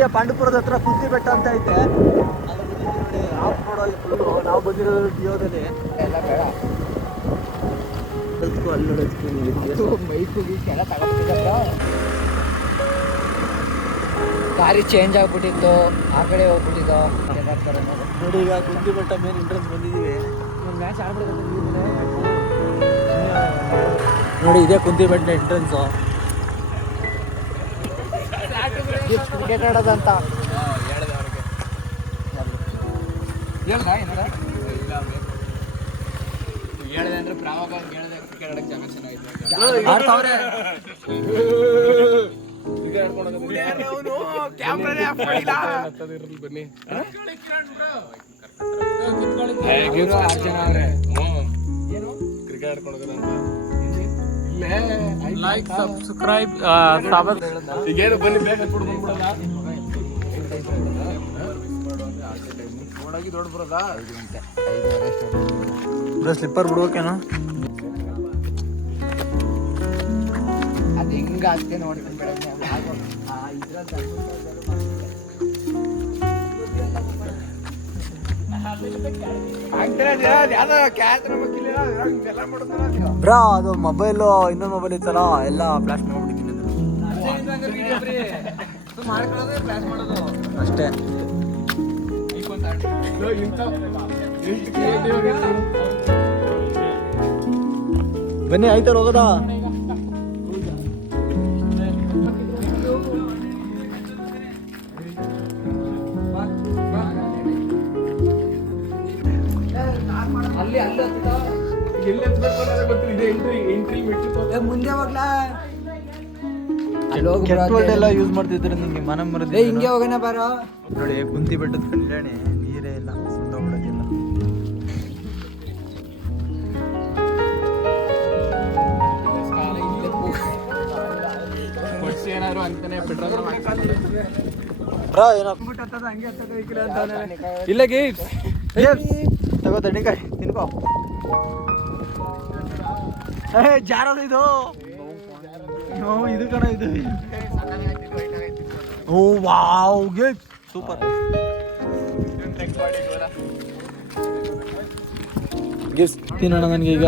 ಮಂಡ್ಯ ಪಾಂಡುಪುರದ ಹತ್ರ ಕುಂತಿ ಬೆಟ್ಟ ಅಂತ ಐತೆ. ನೋಡಿ ಆಫ್ ರೋಡ್ ಫುಲ್ಲು. ನಾವು ಬಂದಿರೋದು ಡಿಯೋದಲ್ಲಿ. ಎಲ್ಲ ಬೇಡ ಮೈಕುಗಿಲ್ಲ ತಗೊಂಡ್ಬಿಟ್ಟಿದ್ದ. ದಾರಿ ಚೇಂಜ್ ಆಗ್ಬಿಟ್ಟಿತ್ತು, ಆ ಕಡೆ ಹೋಗ್ಬಿಟ್ಟಿದ್ದು. ನೋಡಿ ಈಗ ಕುಂತಿ ಬೆಟ್ಟ ಮೇನ್ ಎಂಟ್ರೆನ್ಸ್ ಬಂದಿದ್ದೀವಿ. ಮ್ಯಾಚ್ ಆಡ್ಬಿಡುತ್ತೆ ನೋಡಿ ಇದೇ ಕುಂತಿ ಬೆಟ್ಟ ಎಂಟ್ರೆನ್ಸು. ಕ್ರಿಕೆಟ್ ಆಡೋದಂತ ಹೇಳಿದೆ ಅಂದ್ರೆ ಪ್ರಾವಾಗ ಹೇಳಿದೆ. ಕ್ರಿಕೆಟ್ ಆಡಕ್ಕೆ ಜಾಗ ಚೆನ್ನಾಗಿತ್ತು. ಆಡ್ತಾವ್ರೆ. ಲೈಕ್ ಸಬ್ಸ್ಕ್ರೈಬ್ ಈಗೇನು ಬನ್ನಿ ಬೇಗ ನೋಡೋಗಿ ದೊಡ್ಡ ಬರೋದ 5:30 ಸ್ಲಿಪ್ಪರ್ ಬಿಡ್ಬೇಕೇನೋ. ಅದು ಹಿಂಗ ಆಗ್ತೇ ನೋಡಿ. ಬ್ರಾ ಅದು ಮೊಬೈಲು ಇನ್ನೊಂದು ಮೊಬೈಲ್ ಇತ್ತಲ್ಲ ಎಲ್ಲ ಫ್ಲಾಶ್ ಮಾಡ್ಬಿಟ್ಟಿದ್ದೀನಿ ಅಷ್ಟೇ. ಬನ್ನಿ ಆಯ್ತಾರ ಹೋಗೋದಾ? ಮುಂದೆ ಹೋಗ್ಲಾ ಎಲ್ಲ ಯೂಸ್ ಮಾಡ್ತಿದ್ರೆ ನಿಂಗೆ ಮನ ಮರದ. ಹಿಂಗೆ ಹೋಗೋಣ ಬಾರೋ. ನೋಡಿ ಕುಂತಿ ಬೆಟ್ಟದ ಕಲ್ಯಾಣಿ ನೀರೇ ಇಲ್ಲ, ಸುಂದೋಗ್ಬಿಡೋದಿಲ್ಲ. ಏನಾದ್ರು ಅಂತಾನೆ ಪೆಟ್ರೋಲ್ ಇಲ್ಲ ಗೇಪ್ಸ್ ತಗೋ ತಣ್ಣಿಕಾಯಿ ತಿನ್ಕೋ. ಜಾರದು ಇದು. ಇದು ಕಣ ಇದು. ಓ ವಾವ್ ಗೇಪ್ಸ್ ಸೂಪರ್. ಗೇಪ್ಸ್ ತಿನ್ನೋಣ ನನಗೆ ಈಗ.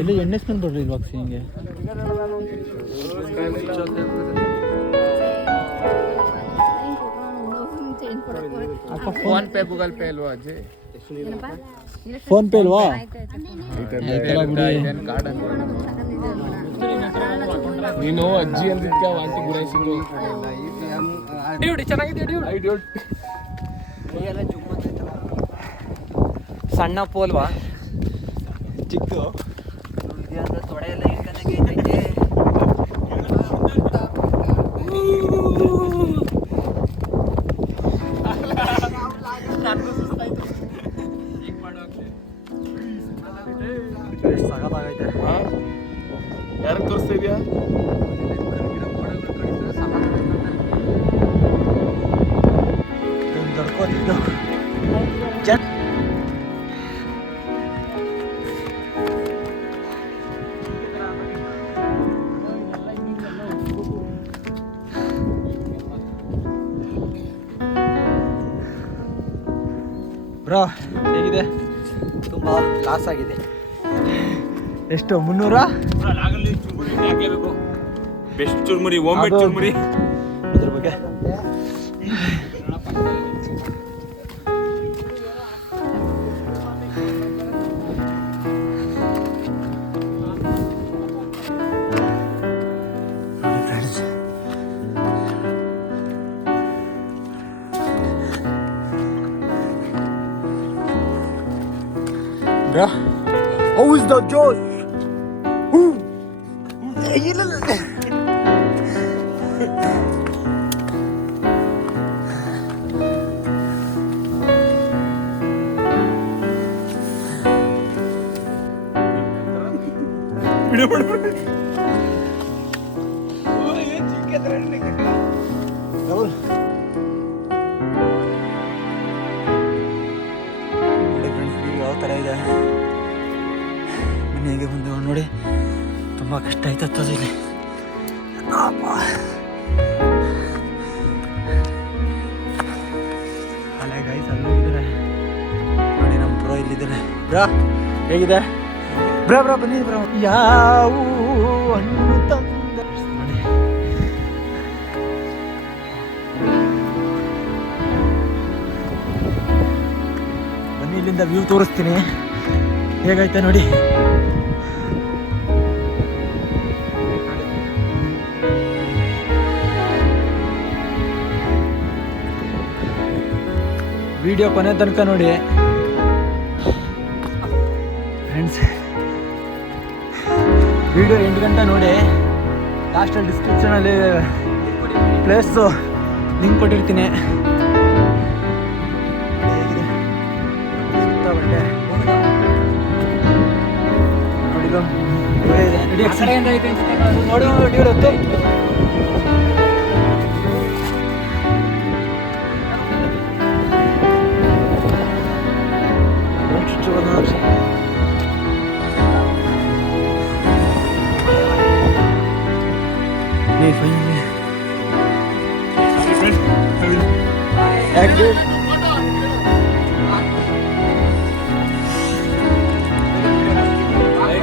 ಇಲ್ಲಿ ಎಣ್ಣೆ ಸ್ಮೆಲ್ ಬರ್ರಿ ಇಲ್ವಾ ಹಿಂಗೆ. ಫೋನ್ ಪೇ ಗೂಗಲ್ ಪೇ ಅಲ್ವಾ ಅಜ್ಜಿ? ಫೋನ್ ಪೇ ಅಲ್ವಾ? ನೀನು ಅಜ್ಜಿ ಅಂದಿದ್ಕೆ ವಾಂತಿ ಗುರಾಯಿಸಿದ್ರು. ಚೆನ್ನಾಗಿದೆ. ಸಣ್ಣ ಪೋಲ್ವಾ ಚಿಕ್ಕದು ತೊಡೆ ಎಲ್ಲ ಇಟ್ಕೊಂಡಂಗೆ. ಸಗದಾಗೈತೆ. ಯಾರಿಗೆ ತೋರಿಸ್ತಾ ಇದೆಯಾ? ದೊಡ್ಕೋತಿದ್ದು ಬ್ರೋ ಹೇಗಿದೆ? ತುಂಬ ಲಾಸ್ ಆಗಿದೆ. ಎಷ್ಟು 300? Best churmuri, homemade churmuri. ಅದ್ರ ಬಗ್ಗೆ bro, how is the joy? ಯಾವ ಥರ ಇದೆ ಮನೆಗೆ ಬಂದು ನೋಡಿ. ತುಂಬ ಕಷ್ಟ ಆಯ್ತದ ಇಲ್ಲಿ. ಬ್ರಾ ಹೇಗಿದೆ ಬ್ರಾ ಬ್ರಾ ಬನ್ನಿ ಬ್ರಾ ಯಾವ ಹಣ್ಣು ತಂದ ನೋಡಿ. ಬನ್ನಿ ಇಲ್ಲಿಂದ ವ್ಯೂ ತೋರಿಸ್ತೀನಿ ಹೇಗೈತೆ ನೋಡಿ. ವಿಡಿಯೋ ಕೊನೆ ತನಕ ನೋಡಿ ಫ್ರೆಂಡ್ಸ್. ವಿಡಿಯೋ 8 ಗಂಟೆ ನೋಡಿ. ಲಾಸ್ಟಲ್ಲಿ ಡಿಸ್ಕ್ರಿಪ್ಷನಲ್ಲಿ ಪ್ಲೇಸು ಲಿಂಕ್ ಕೊಟ್ಟಿರ್ತೀನಿ. ಹೇಗಿದೆ ಸಿಕ್ಕಾಪಟ್ಟೆ ನೋಡಿದು ನೋಡು ನೋಡಿ ಹೊತ್ತು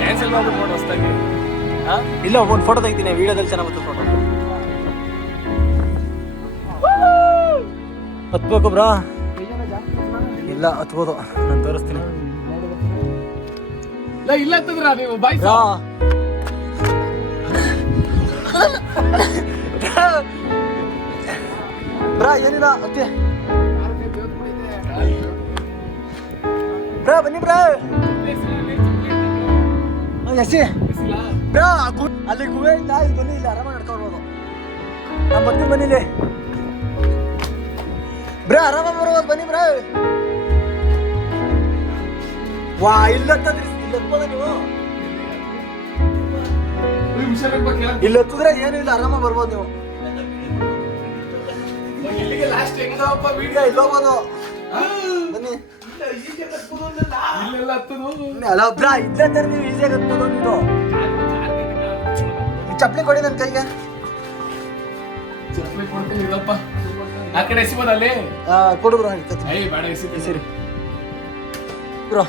ಕ್ಯಾನ್ಸಲ್ ಮಾಡ್ಬಿಟ್ಟು ನೋಡಿ ಹೊಸ್ದಾಗಿ. ಇಲ್ಲ ಒಂದು ಫೋಟೋ ತೆಗಿತೀನಿ, ವಿಡಿಯೋದಲ್ಲಿ ಚೆನ್ನಾಗಿ ಬರ್ತದೆ ಫೋಟೋ. ಹತ್ಬೇಕು ಬ್ರಾ? ಇಲ್ಲ ಹತ್ಬೋದು, ನಾನು ತೋರಿಸ್ತೀನಿ. ಇಲ್ಲ ಹತ್ತದ್ರ ನೀವು ಬಾಯ್ ಬ್ರಾ ಬ್ರಾ ಏನಿಲ್ಲ ಅತ್ತೆ ಬ್ರಾ ಬನ್ನಿ ಬ್ರಾ. ಎಸಿ ಬ್ರಾ ಅಲ್ಲಿ ಗುಹೆಯಿಂದ ಇಲ್ಲಿ ಬನ್ನಿ, ಇಲ್ಲಿ ಆರಾಮಾಗಿ ನಡ್ಕೊಳ್ಬೋದು. ನಾನು ಬರ್ತೀನಿ ಬನ್ನಿ ಇಲ್ಲಿ ಬ್ರಾ, ಆರಾಮಾಗಿ ಬರ್ಬೋದು ಬನ್ನಿ ಬ್ರಾ. ವಾ ಇಲ್ಲ ಇಲ್ಲತ್ಬೋದ ನೀವು? ಇಲ್ಲಿ ಹತ್ತಿದ್ರೆ ಏನು ಇಲ್ಲ, ಆರಾಮಾಗಿ ಬರ್ಬೋದು ನೀವು. ಲಾಸ್ಟ್ ಹೆಂಗಪ್ಪ ವಿಡಿಯೋ ಇಲ್ಲಿ ಹೋಗ್ಬೋದು ಬನ್ನಿ. ಇಲ್ಲೆಲ್ಲ ಹತ್ತದು ಅಲ್ಲ ಬ್ರಾ, ಇದ್ದಂದ್ರೆ ನೀವು ಈಸಿಯಾಗಿ ಹತ್ಬೋದು. ನೀವು ಚಪ್ಪಲಿ ಕೊಡಿ ನನ್ನ ಕೈಗೆ. ಚಪ್ಪಲಿ ಕೊಡ್ತೀನಿ ಇದಪ್ಪ. ಆ ಕಡೆ ಎಸಿಬೋದ ಅಲ್ಲಿ? ಕೊಡು ಬ್ರಾ. ಏಯ್ ಬೇಡ ಎಸಿ ಸರಿ ಬ್ರಾ,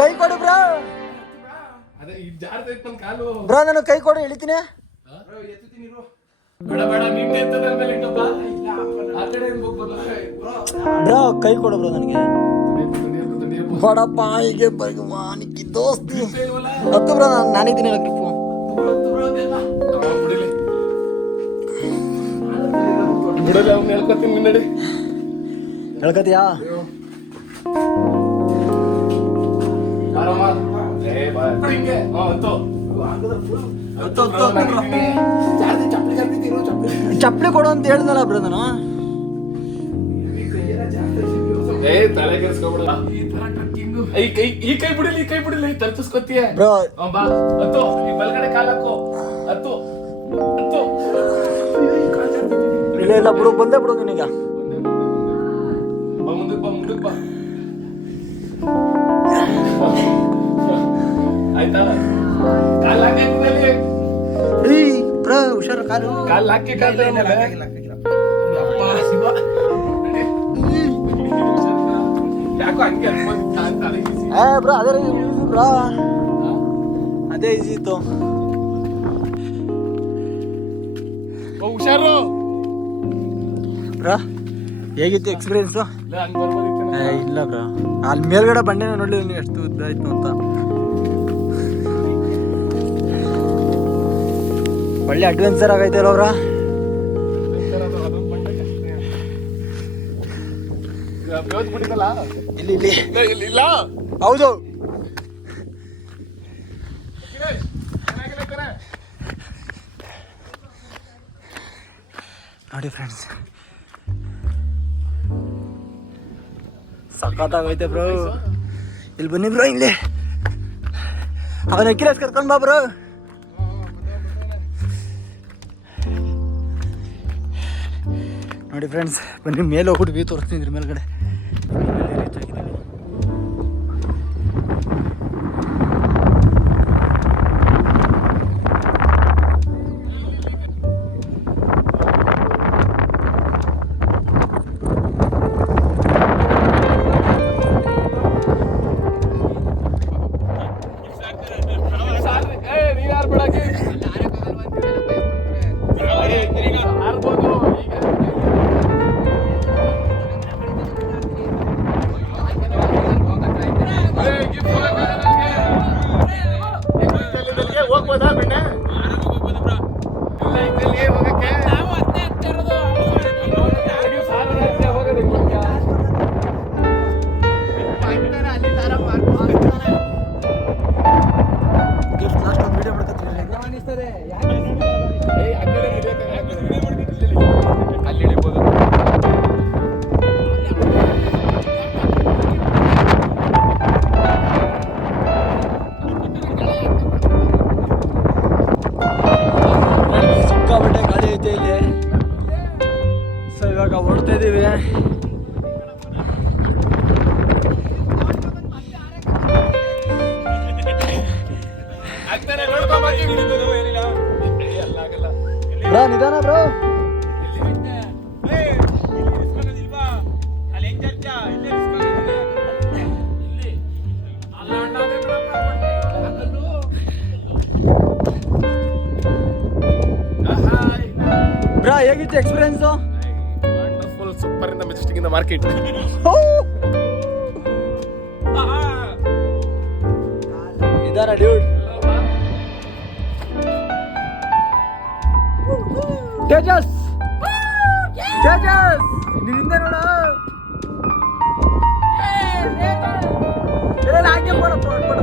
ಕೈ ಕೊಡು ಬ್ರಾ. ಅದೇ ಈ ಜಾರ್ದೈತ್ ನನ್ ಕಾಲು. ಬ್ರಾ ನಾನು ಕೈ ಕೊಡು, ಇಳಿತೀನಿ. ಬೇಡ ಬೇಡ ನಿನ್ನೆ ಎತ್ತದ ಮೇಲೆ ಹೆಂಗಪ್ಪ? ಆ ಕಡೆ ಹೋಗ್ಬೋದು. ಬ್ರಾ ಕೈ ಕೊಡು ಬ್ರಾ ನನಗೆ. ಬಡಪ್ಪ ಹೀಗೆ ನಿಕ್ಕಿ ದೋಸ್ತಿ ಹತ್ತು ಬ್ರಾ. ನಾನಿದ್ದೀನಿ ಗ್ರಿಪ್ಪು. ಬಿಡಲ್ಲ ಅವ್ನು ಹೇಳ್ಕೊತೀನಿ ನಡಿ. ಹೇಳ್ಕತಿಯಾ? ಚಪ್ಪಲಿ ಕೊಡು ಅಂತ ಹೇಳಿದ್ನಲ್ಲ ಬ್ರಾ ನಾನು. ತಲೆ ಕೆಡಿಸ್ಕೊಬಿಡ. ಈ ಕೈ ಬಿಡಿಲಿ ತರ್ಪಿಸ್ಕೊತೀಯ ಬ್ರಾ. ಬಾ ಹತ್ತು, ಈ ಬಲ್ಗಡೆ ಕಾಲ್ ಹಾಕು. ಹತ್ತು ಹತ್ತು. ಇಲ್ಲ ಬಿಡು, ಬಂದೇ ಬಿಡು ನಿನಗ. ಮುಂದಕ್ಕೆ ಬಾ. ಆಯ್ತಾ? ಕಾಲ್ ಹಾಕಿ ಬ್ರಾ ಹುಷಾರು, ಕಾಲ್ ಹಾಕಿ ಯಾಕೋ ಹಂಗೆ ಬ್ರಾ. ಅದೇ ಈಸಿ ಬ್ರಾ, ಅದೇ ಈಸಿ ಇತ್ತು. ಹುಷಾರು ಬ್ರಾ. ಹೇಗಿತ್ತು ಎಕ್ಸ್ಪೀರಿಯನ್ಸು? ಹಂಗೆ ಬರ್ಬೋದಿತ್ತು. ಇಲ್ಲ ಬ್ರಾ, ಅಲ್ಲಿ ಮೇಲ್ಗಡೆ ಬಂಡೆನ ನೋಡ್ಲಿಲ್ಲ ನೀವು ಎಷ್ಟು ಉದ್ದ ಆಯ್ತು ಅಂತ. ಒಳ್ಳೆ ಅಡ್ವೆಂಚರ್ ಆಗೈತೆ ಅಲ್ವ ಬ್ರಾ? ಇಲ್ಲಿ ಇಲ್ಲ ಹೌದು. ನೋಡಿ ಫ್ರೆಂಡ್ಸ್, ಸಖತ್ತಾಗೈತೆ ಬ್ರೋ. ಇಲ್ಲಿ ಬನ್ನಿ ಬ್ರೋ, ಇಲ್ಲಿ ಅವನ ಅಕ್ಕಿಲೇಸ್ ಕರ್ಕೊಂಡ್ ಬಾ ಬ್ರೋ. ನೋಡಿ ಫ್ರೆಂಡ್ಸ್, ಬನ್ನಿ ಮೇಲೆ ಹೋಗ್ಬಿಟ್ಟು ವ್ಯೂ ತೋರಿಸ್ತೀನಿ ಇದ್ರ ಮೇಲ್ಗಡೆ. ಇವಾಗ ಹೊರಡ್ತಾ ಇದ್ದೀವಿ. ಬ್ರೋ ನಿಧಾನ ಬ್ರೋ. ಬ್ರಾ ಹೇಗಿತ್ತು ಎಕ್ಸ್ಪೀರಿಯನ್ಸು? ವಂಡರ್ಫುಲ್, ಸೂಪರ್ ಇಂದ ಮೆಜೆಸ್ಟಿಕ್ ಇಂದ ಮಾರ್ಕೆಟ್. ನಿಧಾನ ಡ್ಯೂಡ್. ತೇಜಸ್ ತೇಜಸ್ ನಿನ್ನಿಂದ ನೋಡ. ಹಾಗೆ ಕೊಡ ಕೊಡ.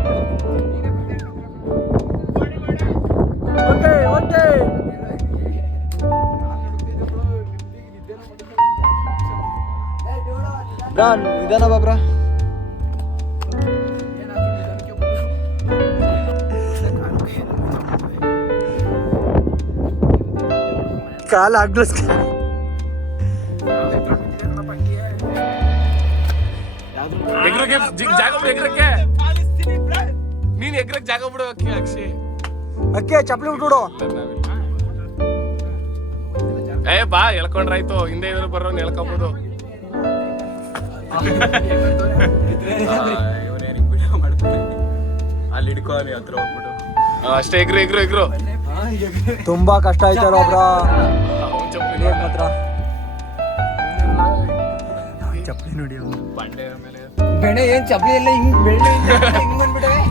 Okay okay. ಬ್ರಾ ನಿಧಾನ ಬಾ ಬ್ರಾ. ಕಾಲ ಆಗ್ಲಸ್ ಜಾಗ ಬಿಡು ಎಗ್ರಕ್ಕೆ. ನೀನ್ ಎಗ್ರಕ್ಕೆ ಜಾಗ ಬಿಡು ಅಕ್ಷಯ್. ಅಕ್ಕೆ ಚಪ್ಪಲಿ ಬಿಟ್ಬಿಡು. ಏ ಬಾ ಎಳ್ಕೊಂಡ್ರಾಯ್ತು. ಹಿಂದೆ ಇದ್ರು ಬರೋನ್ ಎಳ್ಕೊಬೋದು. ಅಲ್ಲಿ ಹಿಡ್ಕೊಳ್ಳಿ ಹತ್ರ ಹೋಗ್ಬಿಟ್ಟು ಅಷ್ಟೇ. ಎಗ್ರು ಎಗ್ರು ಎಗ್ರು. ತುಂಬಾ ಕಷ್ಟ ಆಯ್ತಲ್ಲ ಬ್ರಾ. ಮಾತ್ರ ಚಪ್ಪಲಿ ನೋಡಿ ಬಂಡೆ ಮೇಲೆ ಬೆಳೆ ಏನ್ ಚಪ್ಪಲಿ ಎಲ್ಲ ಹಿಂಗ್ ಬೆಳ್ಳೆ ಹಿಂಗ್ ಬಂದ್ಬಿಟ್ಟವೆ.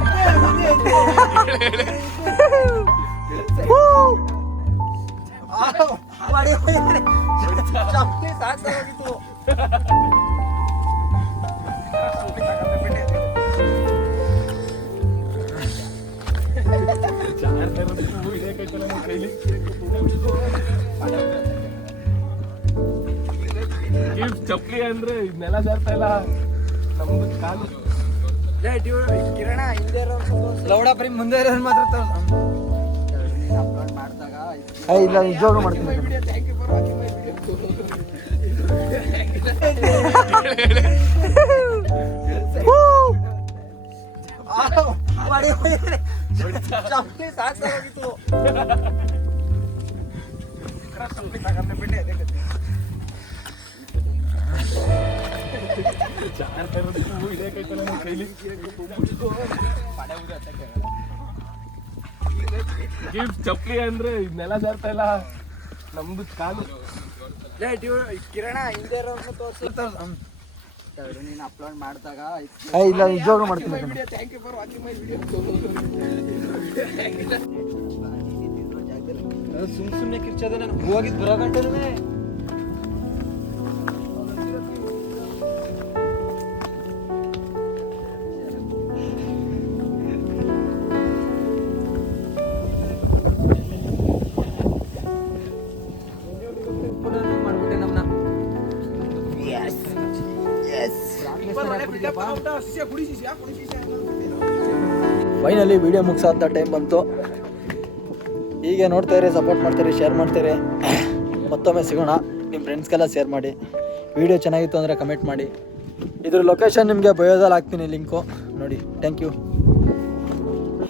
ಚಪ್ಪಲಿ ಸಾಕಾಗಿತ್ತು. ಚಪ್ಪಲಿ ಅಂದ್ರೆ ಇದನ್ನೆಲ್ಲ ಜಾರ್ತಾ ಇಲ್ಲ ನಮ್ದು ಕಾಲು. ಕಿರಣ ಹಿಂದೆ ಲೌಡ ಪ್ರೀ ಮುಂದೆ ಇರೋದು ಮಾತ್ರ ಇಲ್ಲ ನಿಜವಾಗ್ಲೂ ಮಾಡ್ತೀನಿ. ಚಪ್ಪಲಿ ಸಾಕಾಗಿತ್ತು. ಚಪ್ಪಲಿ ಅಂದ್ರೆ ಇದನ್ನೆಲ್ಲ ಜಾರ್ತಾ ಇಲ್ಲ ನಮ್ದು ಕಾಲು. ಕಿರಣ ಹಿಂದೆ ನೀನು ಅಪ್ಲೋಡ್ ಮಾಡಿದಾಗ ಇಲ್ಲ ನಿಜವಾಗ್ಲೂ ಮಾಡ್ತೀನಿ. ಸುಮ್ಮನೆ ಕಿರ್ಚೋದೆ ನಾನು ಹೋಗಿದ್ದು ಬರೋ ಗಂಟೆ. ಫೈನಲಿ ವಿಡಿಯೋ ಮುಗಿಸೋಂಥ ಟೈಮ್ ಬಂತು. ಹೀಗೆ ನೋಡ್ತಾ ಇರಿ, ಸಪೋರ್ಟ್ ಮಾಡ್ತೀರಿ, ಶೇರ್ ಮಾಡ್ತೀರಿ. ಮತ್ತೊಮ್ಮೆ ಸಿಗೋಣ. ನಿಮ್ಮ ಫ್ರೆಂಡ್ಸ್ಗೆಲ್ಲ ಶೇರ್ ಮಾಡಿ. ವಿಡಿಯೋ ಚೆನ್ನಾಗಿತ್ತು ಅಂದರೆ ಕಮೆಂಟ್ ಮಾಡಿ. ಇದ್ರ ಲೊಕೇಶನ್ ನಿಮಗೆ ಬಯೋದಲ್ಲಿ ಹಾಕ್ತೀನಿ ಲಿಂಕು ನೋಡಿ. Thank you.